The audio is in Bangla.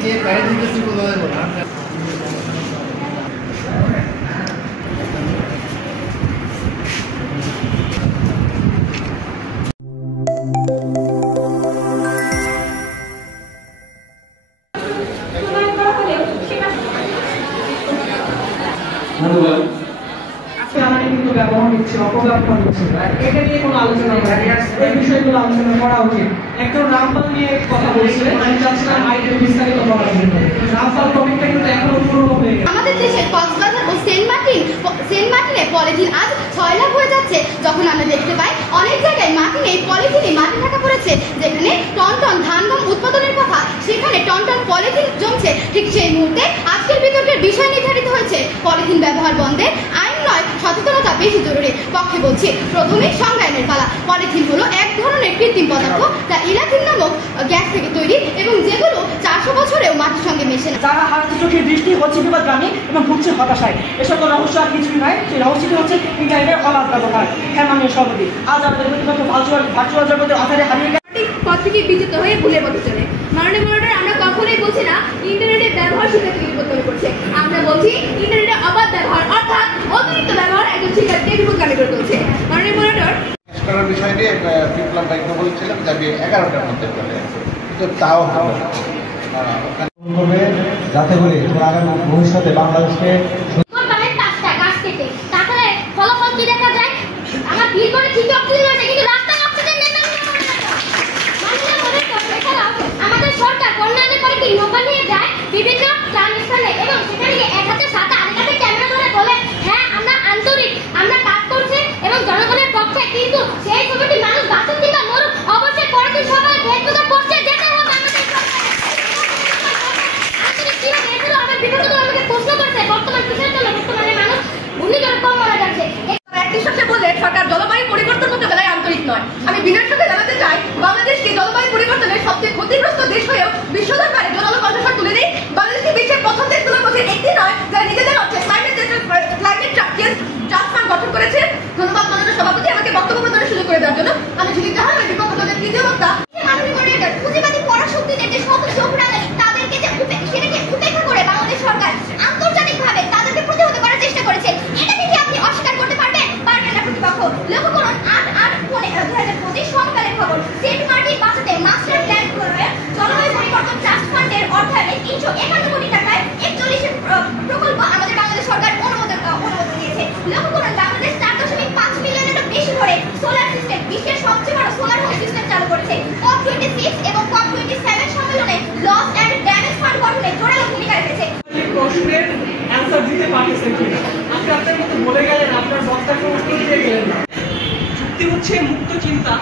কে বাইরে থেকে শুরু করে দেবো না আজকে আমাদের কিন্তু ব্যবহার হচ্ছে অপব্যবহার হচ্ছে এটা নিয়ে কোনো আলোচনা হয় এই বিষয়গুলো আলোচনা করা উচিত। একজন রামপাল নিয়ে কথা বলছিলেন, আমি চাচ্ছিলাম আইটেম বিস্তারিত বলার জন্য। রামপাল টপিকটা কিন্তু এখনো পুরনো হয়ে গেছে। আমাদের দেশে কক্সবাজার ও সেন্ট মার্টিনে পলিথিন আজ 6 লাখ হয়ে যাচ্ছে, যখন আমরা দেখতে পাই অনেক জায়গায় মাটিনে পলিথিনে মাটি ঢাকা পড়েছে। যেখানে টন টন ধান গম উৎপাদনের কথা, সেখানে টন টন পলিথিন জমছে। ঠিক সেই মুহূর্তে আজকের বিতর্কের বিষয় নির্ধারিত হয়েছে পলিথিন ব্যবহার বন্ধে আইন নয়, সচেতনতা বেশি জরুরি। পক্ষে বলছি, প্রথমে সংজ্ঞায়নের পালা। পলিথিন হলো এক ধরনের কৃত্রিম পদার্থ যা ইলাথিন নামক গ্যাস থেকে তৈরি এবং যেগুলো 400 বছরেও মাটির সঙ্গে মেশে না। যারা হাতে চোখে দৃষ্টি হচ্ছে বিপদগামী এবং ভুগছে হতাশায়, এসব রহস্য আর কিছুই নয়। সেই রহস্যটি হচ্ছে ইন্টারনেটের অবাধ ব্যবহার। হ্যাঁ মাননীয় সভাপতি, আজ আমাদের প্রতিপক্ষ ভার্চুয়াল জগতের আধারে হারিয়ে পথ থেকে বিচ্যুত হয়ে ভুলে পথে চলে। মাননীয় মডারেটর, আমরা কখনোই বলছি না ইন্টারনেটের ব্যবহার শিক্ষা থেকে বিপদ হয়ে পড়ছে। আমরা বলছি ইন্টারনেটের অবাধ ব্যবহার অর্থাৎ অতিরিক্ত ব্যবহার একজন শিক্ষার্থীকে বিপদগামী করে তুলছে। মাননীয় মডারেটর, করার বিষয় নিয়ে বিপ্লব ভাইকে বলছিলাম যে আমি 11টার মধ্যে চলে তো তাও করবে যাতে করে আগামী ভবিষ্যতে বাংলাদেশকে ফলাফল কি দেখা যায়? আমার ভিড় করে ঠিক অক্সিজেন রয়েছে, কিন্তু রাস্তায় অক্সিজেন নেই। আমাদের সরকার বন্যায়নের পরে কি নৌকা নিয়ে যায় বিভিন্ন স্থানে এবং সেখানে এক হাতে ছাতা আরেক হাতে ক্যামেরা ধরে বলে হ্যাঁ আমরা আন্তরিক, আমরা কাজ করছি এবং জনগণের পক্ষে, কিন্তু সেই ছবিটি মানুষ বাঁচুক কিংবা মরুক অবশ্যই পরের দিন সকালে ফেসবুকে পোস্টে যেতে হবে আমাদের সরকারের। আন্তরিক কিভাবে এগুলো আমার বিগত আমাকে প্রশ্ন করছে বর্তমান কিসের জন্য বর্তমানে মানুষ ঘূর্ণিঝড়ে কম মারা যাচ্ছে। একই সাথে বললে সরকার জলবায়ু পরিবর্তন মোকাবেলায় আন্তরিক নয়। আমি বিনয়ের সাথে জানাতে চাই, বাংলাদেশকে জলবায়ু পরিবর্তনের সবচেয়ে ক্ষতিগ্রস্ত দেশ হয়েও বিশ্ব দরবারে জোরালো কণ্ঠস্বর তুলে দেয়। বাংলাদেশকে বিশ্বের প্রথম দেশগুলোর মধ্যে একটি নয় যারা নিজেদের অর্থে ক্লাইমেট চেঞ্জ ট্রাস্ট ফান্ড গঠন করেছে। ধন্যবাদ মাননীয় সভাপতি আমাকে বক্তব্য প্রদানের সুযোগ করে দেওয়ার জন্য। আমি ঝুলি জাহান, বিপক্ষ দলের তৃতীয় বক্তা। পুঁজিবাদী পরাশক্তিদের যে সদস্য তাদেরকে যে সেটাকে উপেক্ষা করে বাংলাদেশ সরকার আন্তর্জাতিকভাবে তাদেরকে প্রতিহত করার চেষ্টা করেছে। এটাকে কি আপনি অস্বীকার করতে পারবেন? পারবেন না প্রতিপক্ষ। লক্ষ্য করুন 8/8/2025 সরকারের খবর, সেন্ট মার্টিন বাঁচাতে মাস্টার প্ল্যান করে জলবায়ু পরিবর্তন ট্রাস্ট ফান্ডের অর্থায়নে 351 কোটি টাকায় 41 প্রকল্প আমাদের বাংলাদেশ সরকার অনুমোদন দিয়েছে। লক্ষ্য করুন বাংলাদেশ 4.5 মিলিয়নেরও বেশি করে সোলার সিস্টেম, বিশ্বের সবচেয়ে বড় সোলার হোম সিস্টেম চালু করেছে। COP26 এবং COP27 সম্মেলনে লস এন্ড ড্যামেজ ফান্ড গঠনে জোরালো ভূমিকা রেখেছে। প্রশ্নের অ্যান্সার দিতে পারতেছেন কিনা আপনি আপনার মতো বলে গেলেন, আপনার বক্তাকে উত্তর দিয়ে গেলেন না। যুক্তি হচ্ছে মুক্ত চিন্তা।